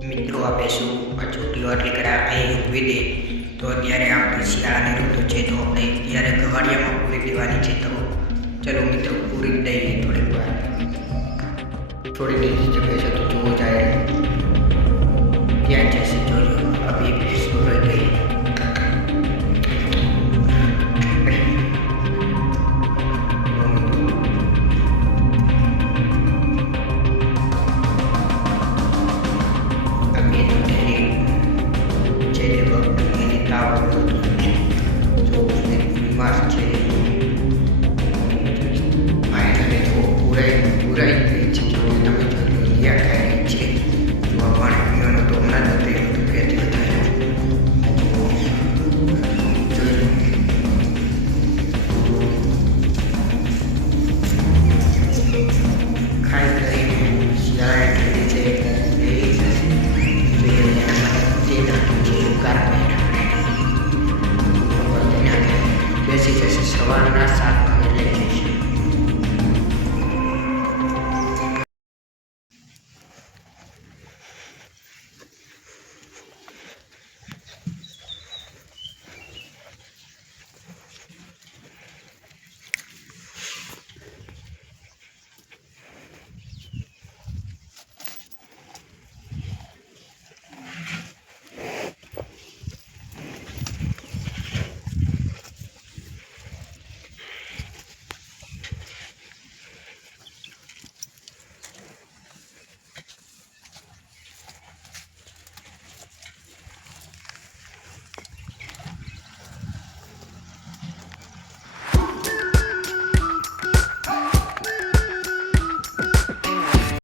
મિત્રો આપે શું આ છોકરીઓ આટલી કડા અહીં ઊભી દે તો અત્યારે આપણે શિયાળાની ઋતુ છે તો આપણે ત્યારે ગવાડિયામાં પૂરી દેવાની છે તો ચલો મિત્રો પૂરી દઈએ થોડીક વાર થોડી દેરી જગ્યાએ છે તો જોવો જાય છે. તાવ આવતો જો બીમાર છે ફાઇનલી જો પૂરાઈ પૂરાઈ Buonasera.